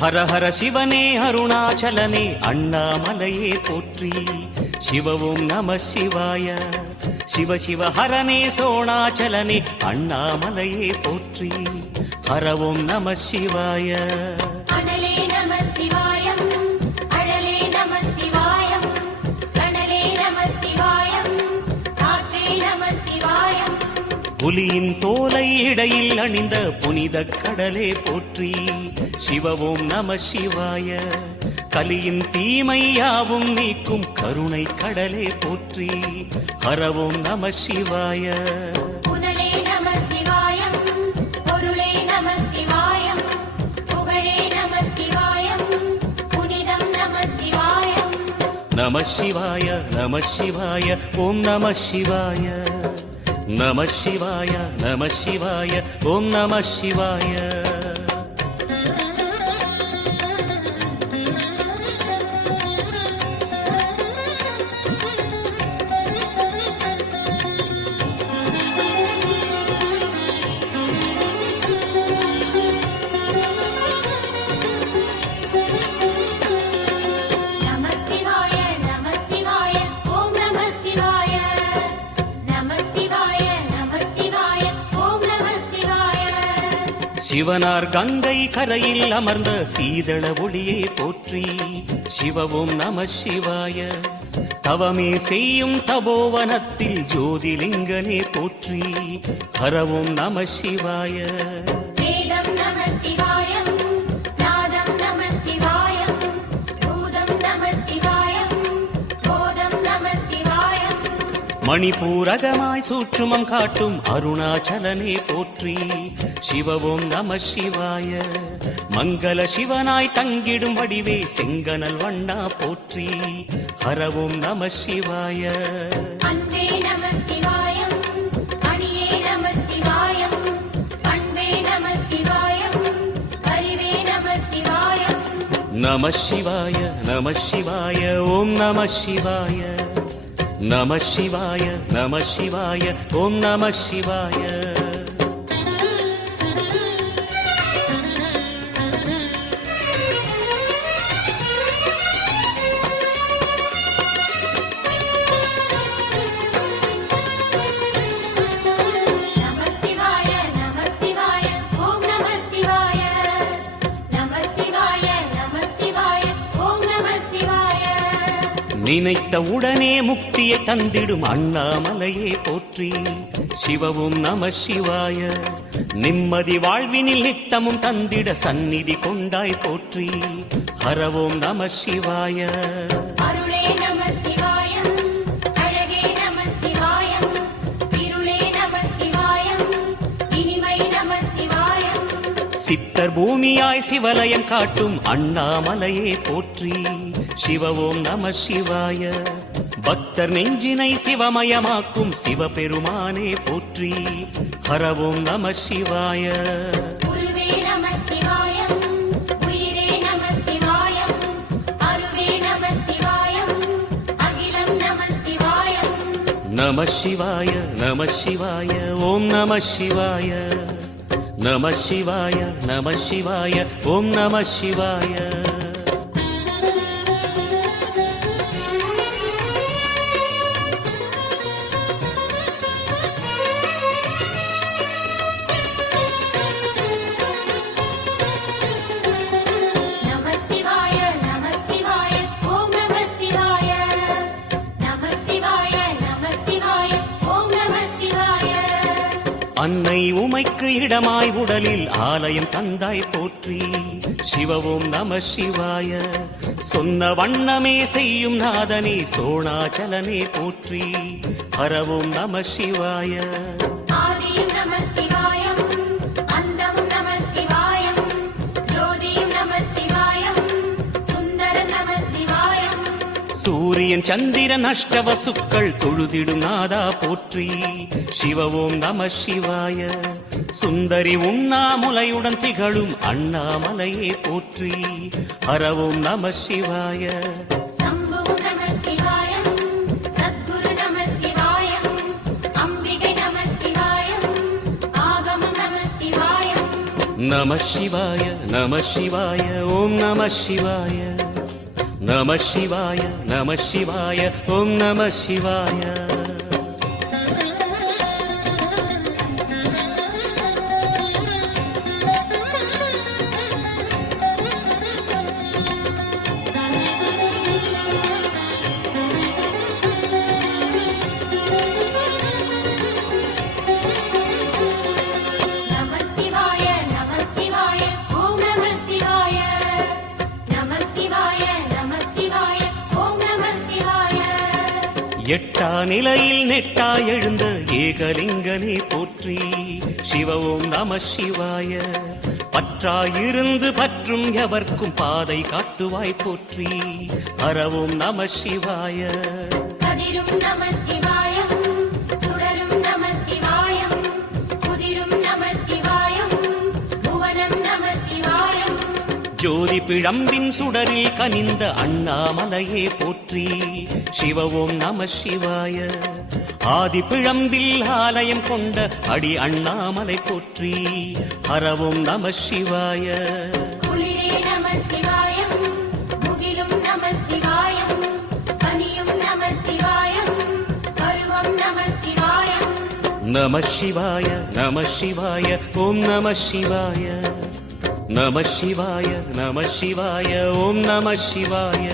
ஹர ஹர சிவனே அருணாச்சலனே அண்ணாமலையே போற்றி. சிவவும் நம சிவாய. சிவ சிவ ஹரனே சோணாச்சலனே அண்ணாமலையே போற்றி. ஹரவும் நம சிவாய. அனலே நம சிவாயம், அழலே நம சிவாயம், கனலே நம சிவாயம், காற்றே நம சிவாயம். புலியின் தோலை இடையில் அணிந்த புனித கடலே போற்றி. சிவவும் நம சிவாய. கலியின் தீமையாவும் நீக்கும் கருணை கடலே போற்றி. ஹரவும் நம சிவாய. புனலே நம சிவாயம், பொருளே நம சிவாயம், புகழே நம சிவாயம், புனிதம் நம சிவாயம். நம சிவாய நம சிவாய ஓம் நம சிவாய. நம சிவாய நம சிவாய ஓம் நம சிவாய. சிவனார் கங்கை கரையில் அமர்ந்த சீதள ஒளியே போற்றி. சிவவும் நம சிவாய. தவமே செய்யும் தபோவனத்தில் ஜோதிலிங்கனே போற்றி. ஹரவும் நம சிவாய. வேதம் நம சிவாயம், நாதம் நம சிவாயம், பூதம் நம சிவாயம், போதம் நம சிவாயம். மணிபூரகமாய் சூட்சுமம் காட்டும் அருணாச்சலனே போற்றி. சிவவும் நம சிவாய. மங்கள சிவனாய் தங்கிடும் வடிவே செங்கனல் வண்ணா போற்றி. ஹரவும் நம சிவாய. அன்பே நம சிவாயம், அணியே நம சிவாயம், பண்பே நம சிவாயம், அறிவே நம சிவாயம். நம சிவாய நம சிவாய ஓம் நம சிவாய. நம சிவாய நம சிவாய ஓம் நம சிவாய. நினைத்த உடனே முக்தியை தந்திடும் அண்ணாமலையே போற்றி. சிவவும் நம சிவாய. நிம்மதி வாழ்வினில் நித்தமும் தந்திட சந்நிதி கொண்டாய் போற்றி. ஹரவோம் நம சிவாய. அருளே நம சிவாயம், அழகே நம சிவாயம், இருளே நம சிவாயம், இனிமை நம சிவாயம். சித்தர் பூமியாய் சிவலயம் காட்டும் அண்ணாமலையே போற்றி. சிவவோம் நம சிவாய. பக்தர் நெஞ்சினை சிவமயமாக்கும் சிவபெருமானே போற்றி. ஹரவோம் நம சிவாய. குருவே நம சிவாயம், உயிரே நம சிவாயம், அருவே நம சிவாயம், அகிலம் நம சிவாயம். நம சிவாய நம சிவாய ஓம் நம சிவாய. நம சிவாய நம சிவாய ஓம் நம சிவாய. அன்னை உமைக்கு இடமாய் உடலில் ஆலயம் தந்தாய் போற்றி. சிவவோம் நம சிவாய. சொன்ன வண்ணமே செய்யும் நாதனே சோணாச்சலனே போற்றி. ஹரவோம் நம சிவாய. ஆதியும் நம சிவாயம், அந்தமும் நம சிவாயம், ஜோதியும் நம சிவாயம், சுந்தரம் நம சிவாயம். சூரியன் சந்திரன் அஷ்டவசுக்கள் தொழுதிடும் நாதா போற்றி. சிவவோம் நம சிவாய. சுந்தரி உண்ணாமுலையுடன் திகழும் அண்ணாமலையே போற்றி. ஹரவோம் நம சிவாய. சம்புவும் நம சிவாயம், சத்குரு நம சிவாயம், அம்பிகை நம சிவாயம், ஆகமம் நம சிவாயம். நம சிவாய நம சிவாய ஓம் நம சிவாய நம சிவாய நம சிவாய ஓம் நம சிவாய நம சிவாய நம சிவாய ஓம் நம சிவாய நம சிவாய நம சிவாய ஓம் நம சிவாய எட்டா நிலையில் நெட்டாய் எழுந்த ஏகலிங்கனே போற்றி சிவ ஓம் நம சிவாய பற்றாயிருந்து பற்றும் எவர்க்கும் பாதை காட்டுவாய் போற்றி ஹரவோம் நம சிவாய கதிரும் நம சிவாயம் சுடரும் நம சிவாயம் குதிரும் நம சிவாயம் புவனம் நம சிவாயம் ஜோதி பிழம்பின் சுடரில் கனிந்த அண்ணாமலையே போற்றி சிவ ஓம் நம சிவாய ஆதி பிழம்பில் ஆலயம் கொண்ட அடி அண்ணாமலை போற்றி ஹரவோம் நம சிவாய குளிரே நம சிவாயம் முகிலும் நம சிவாயம் பனியும் நம சிவாயம் பருவம் நம சிவாயம் நம சிவாய நம சிவாய ஓம் நம சிவாய நம சிவாய நம சிவாய ஓம் நம சிவாய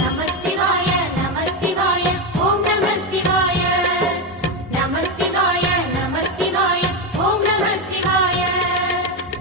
நம சிவாய நம சிவாய ஓம் நம சிவாய நம சிவாய நம சிவாய ஓம் நம சிவாய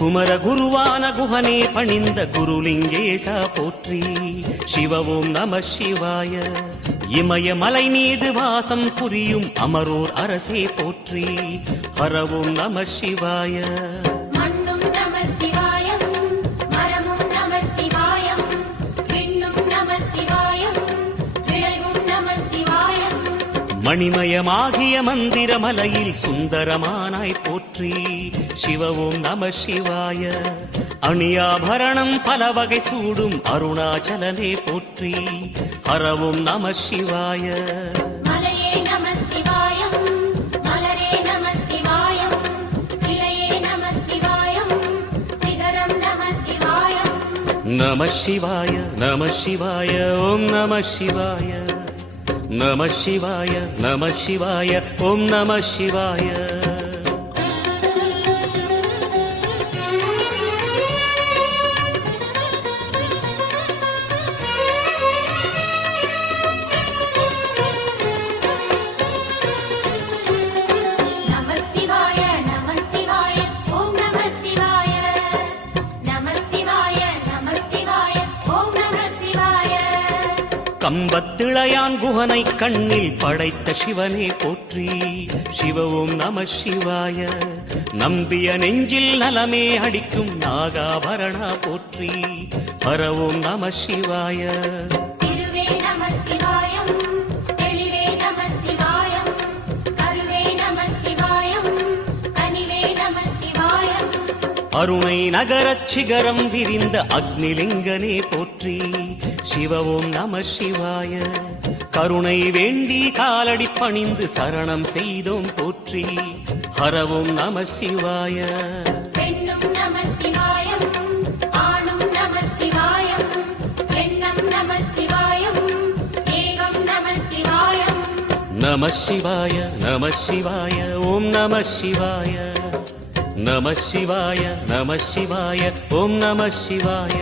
குமர குருவான குஹனே பணிந்த குருலிங்கேசா போற்றி சிவ ஓம் நம சிவாய இமய மலை மீது வாசம் புரியும் அமரோர் அரசே போற்றி ஹரவோம் நம சிவாய மண்ணும் நம சிவாயம் மரமும் நம சிவாயம் விண்ணும் நம சிவாயம் விளைவும் நம சிவாயம் மணிமயமாகிய மந்திர மலையில் சுந்தரமானாய் போற்றி சிவ ஓம் நம சிவாய அணியாபரணம் பல வகை சூடும் அருணாச்சலனே போற்றி ஹரவோம் நம சிவாய மலையே நம சிவாயம் மலரே நம சிவாயம் சிலையே நம சிவாயம் சிகரம் நம சிவாயம் நம சிவாய நம சிவாய ஓம் நம சிவாய நம சிவாய நம சிவாய ஓம் நம சிவாய நம சிவாய நம சிவாய ஓம் நம சிவாய நம சிவாய நம சிவாய ஓம் நம சிவாய கம்பத்திளையான் குஹனை கண்ணில் படைத்த சிவனே போற்றி சிவ ஓம் நம சிவாய நம்பிய நெஞ்சில் நலமே அடிக்கும் நாகாபரணா போற்றி ஹரவோம் நம சிவாய திருவே நம சிவாயம் தெளிவே நம சிவாயம் கருவே நம சிவாயம் கனிவே நம சிவாயம் அருணை நகரச் சிகரம் விரிந்த அக்னிலிங்கனே போற்றி சிவ ஓம் நம சிவாய கருணை வேண்டி காலடி பணிந்து சரணம் செய்தோம் போற்றி ஹரவோம் நம சிவாய பெண்ணும் நம சிவாயம் ஆணும் நம சிவாயம் எண்ணம் நம சிவாயம் ஏகம் நம சிவாயம் நம சிவாய நம சிவாய ஓம் நம சிவாய நம சிவாய நம சிவாய ஓம் நம சிவாய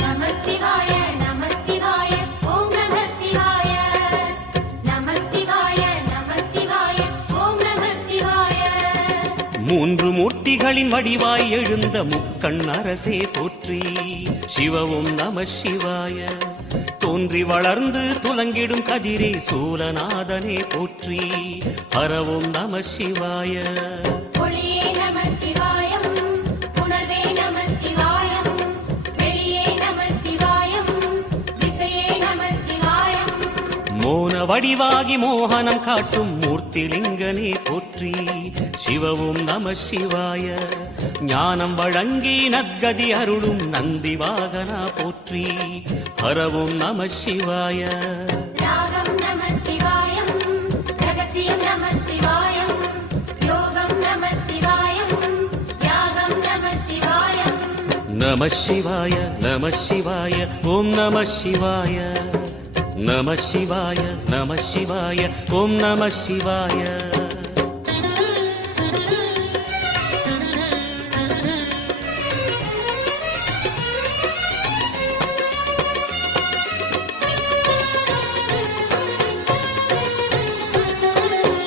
நம சிவாய நம சிவாய ஓம் நம சிவாய நம சிவாய நம சிவாய ஓம் நம சிவாய மூன்று மூர்த்திகளின் வடிவாய் எழுந்த முக்கண் அரசே போற்றி. சிவவும் நம சிவாய. தோன்றி வளர்ந்து துலங்கிடும் கதிரே சூலநாதனே போற்றி. ஹரவும் நம சிவாய. ஒளியே நம சிவாயம், உணர்வே நம சிவாயம், வெளியே நம சிவாயம், திசையே நம சிவாயம். மோன வடிவாகி மோகனம் காட்டும் மூர்த்திலிங்கனே போற்றி. சிவவும் நம சிவாய. ஞானம் வழங்கி நற்கதி அருளும் நந்தி வாகனா போற்றி. ஹரவும் நம சிவாய. ராகம் நம சிவாயம், ரகசியம் நம சிவாயம், யோகம் நம சிவாயம், யாகம் நம சிவாயம். நம சிவாய நம சிவாய ஓம் நம சிவாய. நம சிவாய நம சிவாய ஓம் நம சிவாய.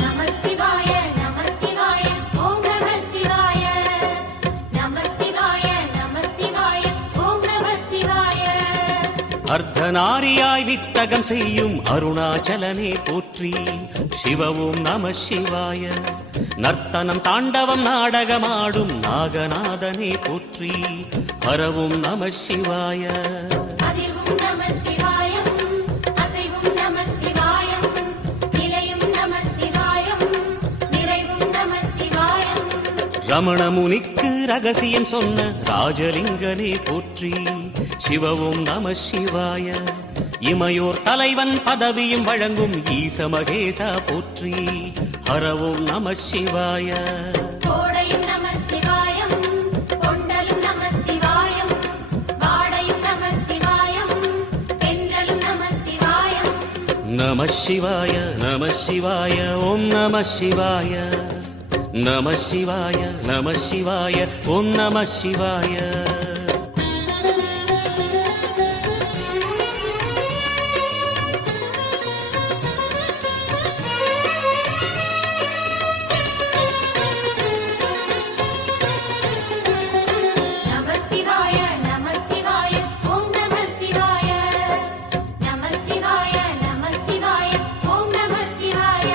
நம சிவாய நம சிவாய ஓம் நம சிவாய. நம சிவாய நம சிவாய ஓம் நம சிவாய. அர்த்தநாரியாய் வித்தகம் செய்யும் அருணாச்சலனே போற்றி. சிவவும் நம சிவாய. நர்த்தனம் தாண்டவம் நாடகமாடும் நாகநாதனே போற்றி. ஹரவும் நம சிவாய. அதிர்வும் நம சிவாயம், அசைவும் நம சிவாயம், நிலையும் நம சிவாயம், நிறைவும் நம சிவாயம். ரமண முனிக்கு ரகசியம் சொன்ன ராஜலிங்கனே போற்றி. சிவவும் நம சிவாய. இமையோர் தலைவன் பதவியும் வழங்கும் ஈச மகேசா போற்றி. ஹரவும் நம சிவாய. கோடையும் நம சிவாயம், கொண்டலும் நம சிவாயம், வாடையும் நம சிவாயம், தென்றலும் நம சிவாயம். நம சிவாய நம சிவாய ஓம் நம சிவாய. நம சிவாய நம சிவாய ஓம் நம சிவாய. நம சிவாய நம சிவாய ஓம் நம சிவாய. நம சிவாய நம சிவாய ஓம் நம சிவாய.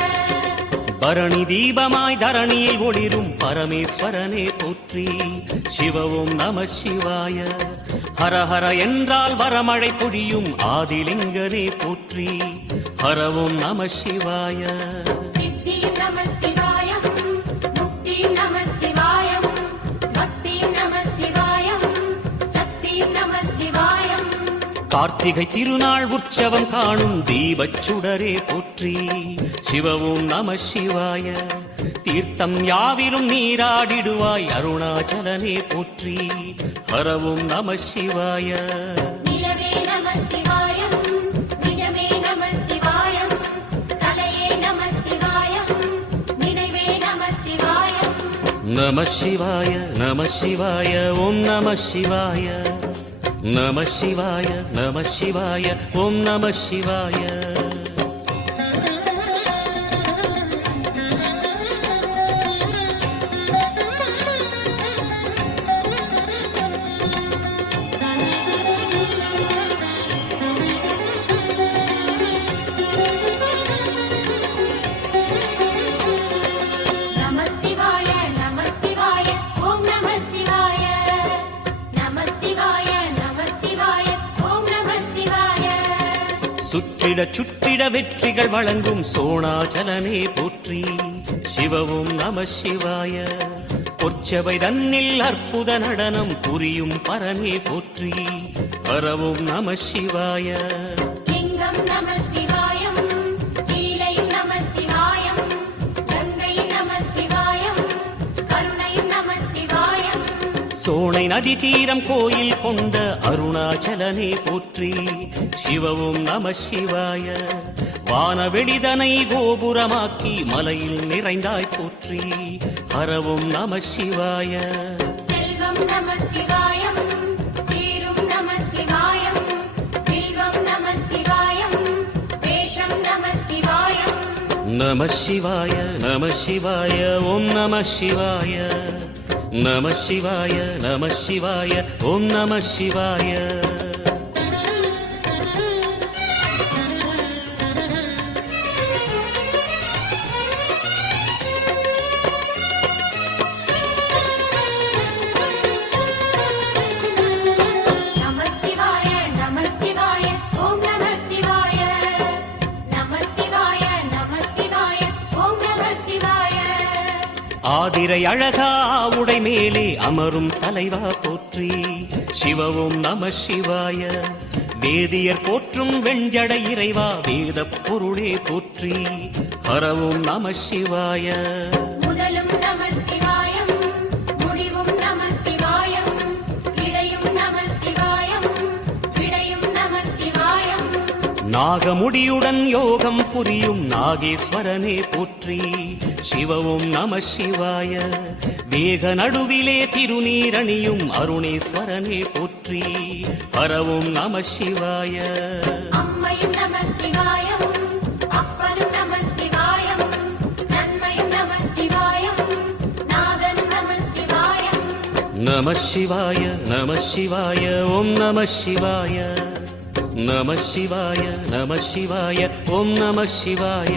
பரணி தீபமாய் தரணியில் ஒளிரும் பரமேஸ்வரனே போற்றி. சிவவும் நம சிவாய. ஹரஹர என்றால் வரமழை பொழியும் ஆதிலிங்கனே போற்றி. ஹரவும் நம சிவாய. சித்தியும் நம சிவாயம், முக்தியும் நம சிவாயம், பக்தியும் நம சிவாயம், சக்தியும் நம சிவாயம். கார்த்திகை திருநாள் உற்சவம் காணும் தீபச் சுடரே போற்றி. சிவவும் நம சிவாய. தீர்த்தம் யாவிலும் நீராடிடுவாய் அருணாச்சலனே போற்றி. ஹரவும் நம சிவாய. நிலவே நம சிவாயம், நிஜமே நம சிவாயம், கலையே நம சிவாயம், நினைவே நம சிவாயம். நம சிவாய நம சிவாய ஓம் நம சிவாய. நம சிவாய நம சிவாய ஓம் நம சிவாய. நம சிவாய நம சிவாய ஓம் நம சிவாய. நம சிவாய நம சிவாய ஓம் நம சிவாய. சுற்றிட சுற்றிட வெற்றிகள் வழங்கும் சோணாச்சலனே போற்றி. சிவவும் நம சிவாய. பொற்சபை தன்னில் அற்புத நடனம் புரியும் பரமே போற்றி. ஹரவும் நம சிவாய. லிங்கம் நம சிவாயம், லீலையும் நம சிவாயம், கங்கையும் நம சிவாயம், கருணையும் நம சிவாயம். சோனை நதி தீரம் கோயில் கொண்ட அருணாச்சலனே போற்றி. சிவவும் நம சிவாய. வானவெளிதனை கோபுரமாக்கி மலையில் நிறைந்தாய் போற்றி. ஹரவும் நம சிவாய. செல்வம் நம சிவாயம், சீரும் நம சிவாயம், வில்வம் நம சிவாயம், வேஷம் நம சிவாயம். நம சிவாய நம சிவாய ஓம் நம சிவாய நம சிவாய நம சிவாய ஓம் நம சிவாய ஆதிரை அழகா உடை மேலே அமரும் தலைவா போற்றி சிவவும் நம சிவாய வேதியர் போற்றும் வெண்ஜடை இறைவா வேத பொருளே போற்றி ஹரவும் நம சிவாய முதலும் நம சிவாயம் முடிவும் நம சிவாயம் இடையும் நம சிவாயம் விடையும் நம சிவாயம் நாகமுடியுடன் யோகம் புரியும் நாகேஸ்வரனே போற்றி சிவவும் நம சிவாய வேக நடுவிலே திருநீரணியும் அருணேஸ்வரனே போற்றி ஹரவும் நம சிவாய அம்மையும் நம சிவாயம் அப்பனும் நம சிவாயம் நன்மையும் நம சிவாயம் நாதனும் நம சிவாயம் நம சிவாய நம சிவாய ஓம் நம சிவாய நம சிவாய நம சிவாய ஓம் நம சிவாய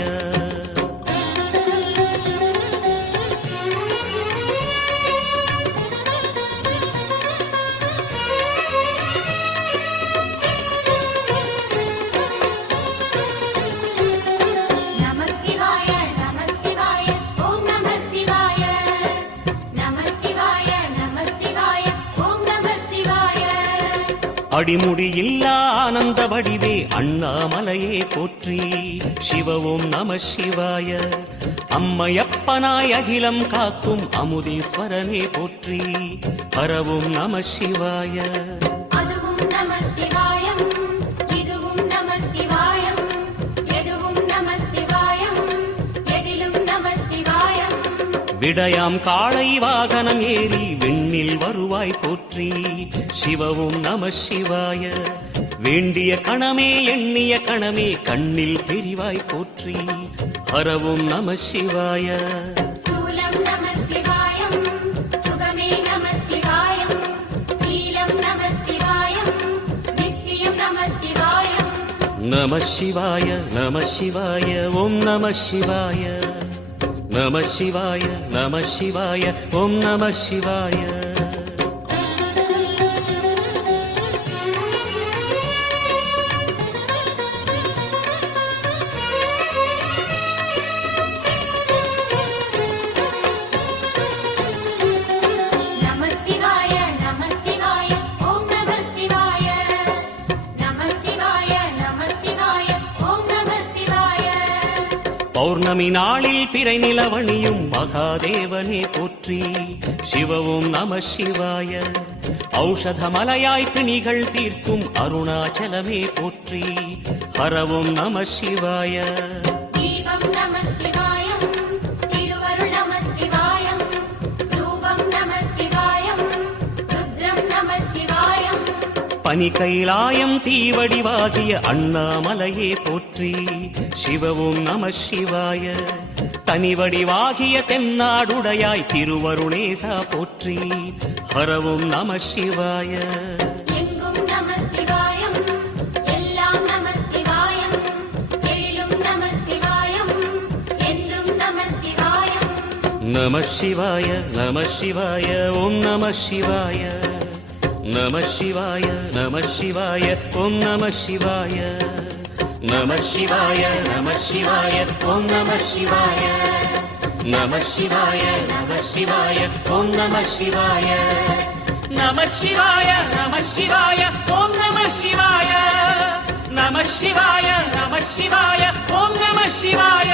அடிமுடியில்லா ஆனந்த வடிவே அண்ணாமலையே போற்றி சிவவும் நம சிவாய அம்மையப்பனாய் அகிலம் காக்கும் அமுதீஸ்வரனே போற்றி ஹரவும் நம சிவாய அதுவும் நம சிவாயம் இதுவும் நம சிவாயம் எதுவும் நம சிவாயம் எதிலும் நம சிவாயம் விடயாம் காளை வாகனம் ஏறி விண்ணில் வருவாய் போற்றி சிவவும் நம சிவாய வேண்டிய கணமே எண்ணிய கணமே கண்ணில் தெரிவாய் போற்றி ஹரவும் நம சிவாய சூலம் நம சிவாயம் சுகமே நம சிவாயம் நீலம் நம சிவாயம் நித்தியம் நம சிவாயம் நம சிவாய நம சிவாய ஓம் நம சிவாய நம சிவாய நம சிவாய ஓம் நம சிவாய பௌர்ணமி நாளில் பிறை நிலவணியும் மகாதேவனே போற்றி சிவவும் நம சிவாய ஔஷதமலையாய் பிணிகள் தீர்க்கும் அருணாச்சலமே போற்றி ஹரவும் நம சிவாய தீபம் நம சிவாயம் திருவருள் நம சிவாயம் ரூபம் நம சிவாயம் ருத்ரம் நம சிவாயம் பனி கைலாயம் தீவடிவாகிய அண்ணாமலையே போற்றி சிவவும் நம சிவாய தனிவடிவாகிய தென்னாடுடையாய் திருவருணேசா போற்றி ஹரவும் நம சிவாய எங்கும் நம சிவாயம் எல்லாம் நம சிவாயம் எழிலும் நம சிவாயம் என்றும் நம சிவாயம் நம சிவாய நம சிவாய ஓம் நம சிவாய நம சிவாய நம சிவாய ஓம் நம சிவாய நம சிவாய நம சிவாய ஓம் நம சிவாய நம சிவாய நம சிவாய ஓம் நம சிவாய நம சிவாய நம சிவாய ஓம் நம சிவாய நம சிவாய நம சிவாய ஓம் நம சிவாய